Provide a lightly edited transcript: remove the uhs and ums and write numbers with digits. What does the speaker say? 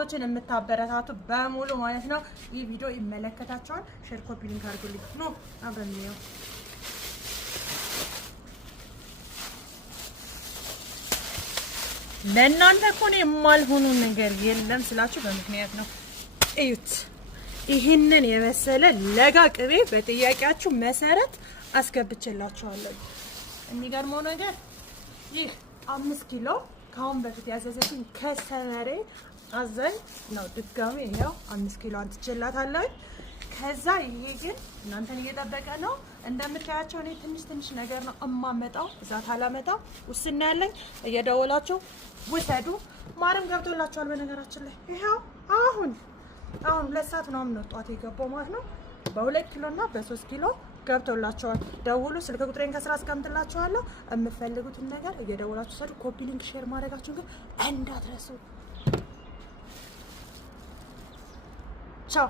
ቶችን የምታበረታቱ በሙሉ ማለት ነው ይህ ቪዲዮ ይመለከታችኋል። ሼር ኮፒ ሊንክ አድርጉልኝ ነው አብረን ነው ለእናንተ እኮ ነው የማልሆኑ ነገር የለም ስላችሁ በምክንያት ነው። እዩት ይሄንን የመሰለ ለጋ ቅቤ በጥያቄያችሁ መሰረት አስገብቼላችኋለሁ። የሚገርመው ነገር ይህ 5 ኪሎ ካሁን በፊት ያዘዘችኝ ከሰመሬ አዘኝ ነው። ድጋሚ ይሄው 5 ኪሎ አንጥቼላታለሁ። ከዛ ይሄ ግን እናንተን እየጠበቀ ነው። እንደምታያቸው እኔ ትንሽ ነገር ነው እማመጣው፣ እዛት አላመጣው ውስና ያለኝ እየደወላችሁ ውሰዱ። ማርም ገብቶላችኋል። በነገራችን ላይ ይሄው አሁን 2 ሰዓት ነው ጧት የገባው ማለት ነው። በ2 ኪሎ እና በ3 ኪሎ ገብቶላችኋል። ደውሉ። ስልክ ቁጥሬን ከስራ አስቀምጥላችኋለሁ። የምትፈልጉትን ነገር እየደወላችሁ ሰዱ። ኮፒ ሊንክ ሼር ማድረጋችሁን ግን እንዳትረሱ። ቻው